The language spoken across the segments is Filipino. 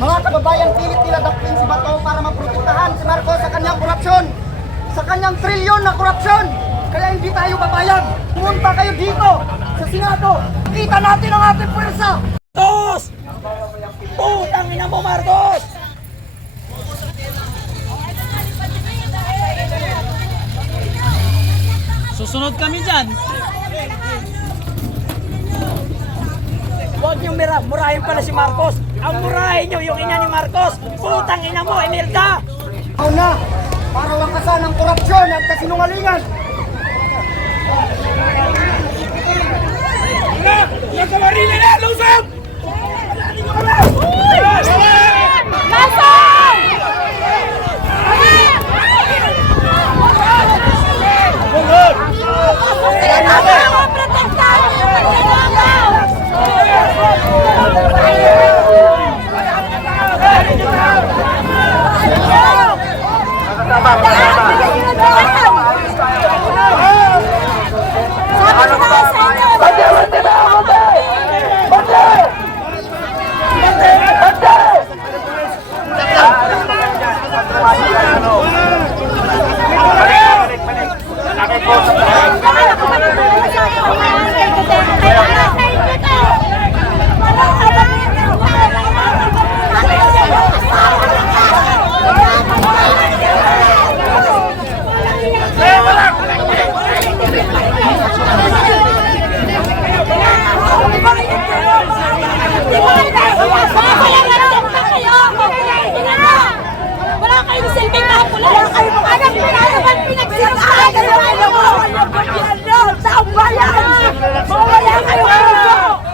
Mga kababayan, pilit nila dakpin si Bato para maprotektahan si Marcos sa kanyang korupsyon, sa kanyang trilyon na korupsyon. Kaya hindi tayo babayag. Pumunta kayo dito sa Senado. Kita natin ang ating pwersa. Marcos! Putang ina mo, Marcos! Susunod kami dyan. Huwag niyong murahin pala si Marcos. Ang murahin niyo yung ina ni Marcos. Putang ina mo, Emelda! Ako na, para wakasan ang korupsyon at kasinungalingan. Nagkamarili na! Lusog!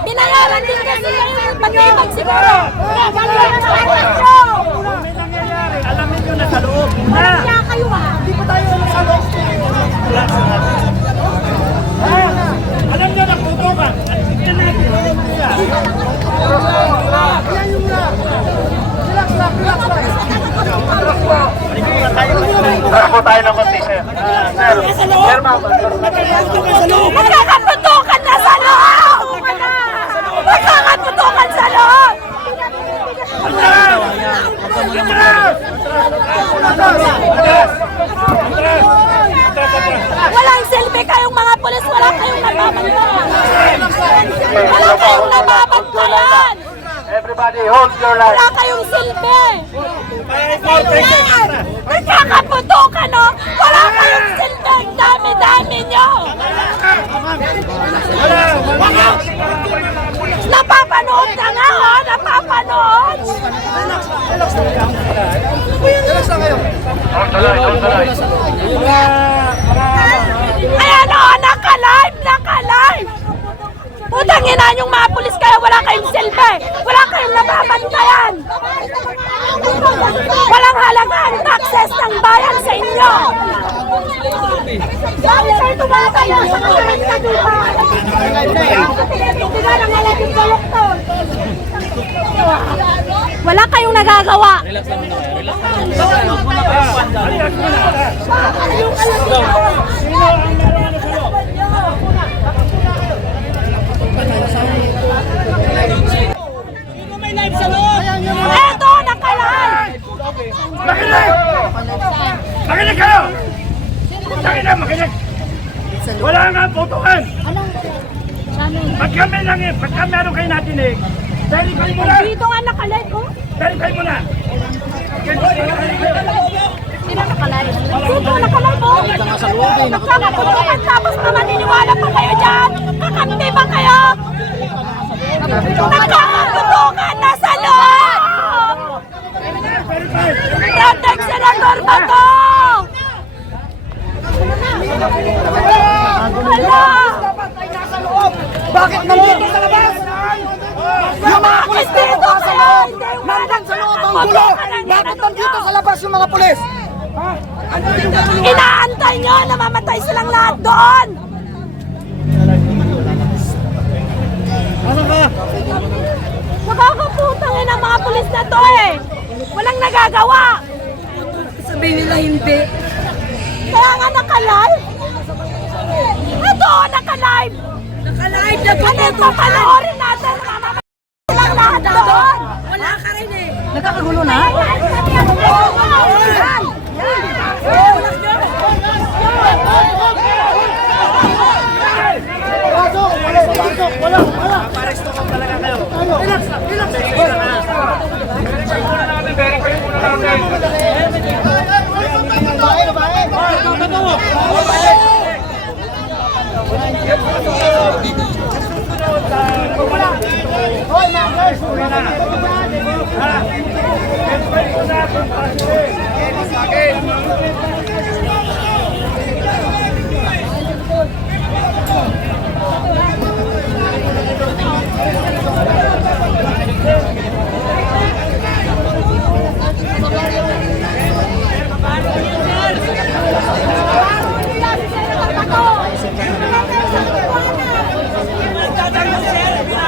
Binayaran din kasi yung pag-ibig siguro. Alamin nyo na sa loob. Kaya kayo Hindi pa tayo sa loob. Alam nyo na putukan. Ayan yung na. Relax lang, relax lang. Tara po tayo ng konti, sir. Sir, ma'am. Magkakaputukan na sa loob! Magkakaputukan sa loob! Walang silbi kayong mga pulis, wala kayong nababantayan! Wala kayong nababantayan! Everybody, hold your line. Wala kayong silbi! Nagkakaputukan, no? Wala kayong silbi! Ang dami-dami nyo! Napapanood ka nga, oh! Napapanood! Relax lang kayo. Hold the line, hold the line. Ayan, oh! Naka-live! Naka-live! Putang ina yung mga pulis kaya wala kayong silbi! Wala kayong nababantayan! Walang halaga ang taxes ng bayan sa inyo! Bakit kayo tumataya sa kanan ka dito? Wala kayong nagagawa! Eto, nakalaan! Makinig kayo! Makinig! Wala nga putukan! Pagka meron kayo natinig, verify mo na! Dito nga nakalive, oh! Verify mo na! Dito nakalive, oh! Nagkakaputukan tapos maniniwala pa kayo dyan! Kakampi ba kayo? Nagkakaputukan na sa loob! Protect Senator Bato! Hala! Bakit nandito sa labas? Yung mga pulis dito sa loob! Nandang sa loob ang gulo! Bakit nandito sa labas yung mga pulis? Inaantay nyo na mamatay silang lahat doon! Nakakaputangin ang mga pulis na to eh! Walang nagagawa! Sabihin nila hindi. Kaya nga naka-live! Ito, naka-live! Naka-live na Ano yung papanoorin natin? Mamamatay silang lahat doon! Wala ka rin eh. Nagkakagulo na?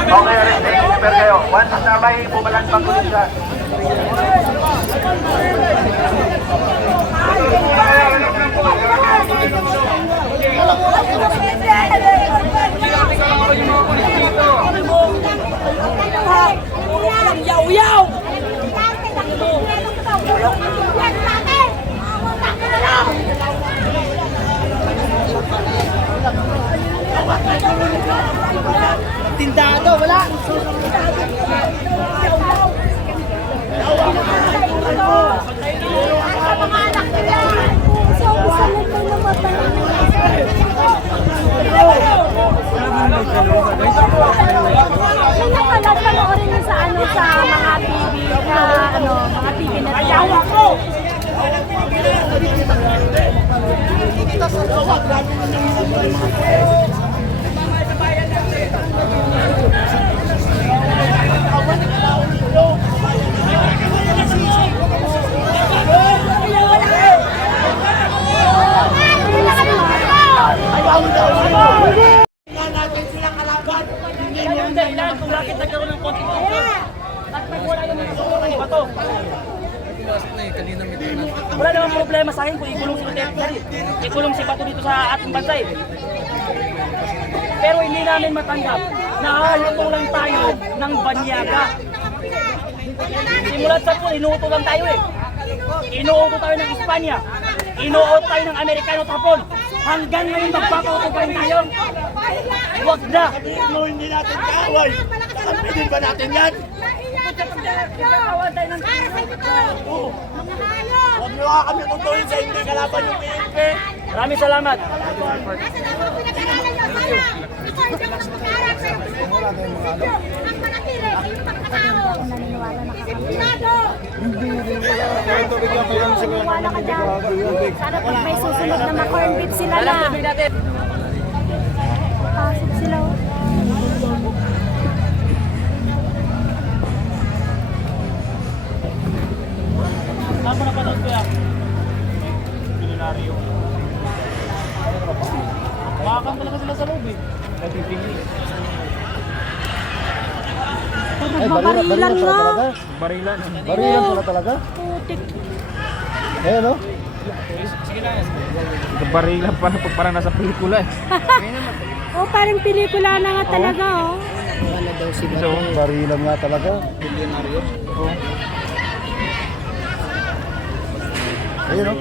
Okay, arrestation number kayo. Once na may bumalag pang siya. Yaw-yaw! Tindado, wala. Panoorin niyo sa mga TV mga TV na ayawa ko. Yung dahilan kung bakit nagkaroon ng konting tension. At wala naman yung sumunod ni Bato. Wala namang problema sa akin kung ikulong si Duterte. Ikulong si Bato dito sa ating bansa eh. Pero hindi namin matanggap na haluto lang tayo ng banyaga. Simulat sa pool, inuuto lang tayo eh. Inuuto tayo ng Espanya. Inuuto tayo ng Amerikano at Hapon. Hanggang ngayon magpapauto pa rin tayo. Huwag na. Hindi natin kaaway. Kakampitin ba natin yan? Kakawan tayo ng Huwag nyo nga kami tutuin sa hindi kalaban yung PNP. Maraming salamat. Wala ka dyan. Sana pag may susunod na ma-corn beef sila na. Pasok sila. Saan mo napanood ko yan? Milyonaryo. Makakam talaga sila sa loob eh. Barilan nga. Barilan. Barilan pala talaga? Putik. Eh, no? Barilan pa na parang nasa pelikula eh. Oh, parang pelikula na nga talaga, oh. So, Barilan nga talaga. Ayun, no?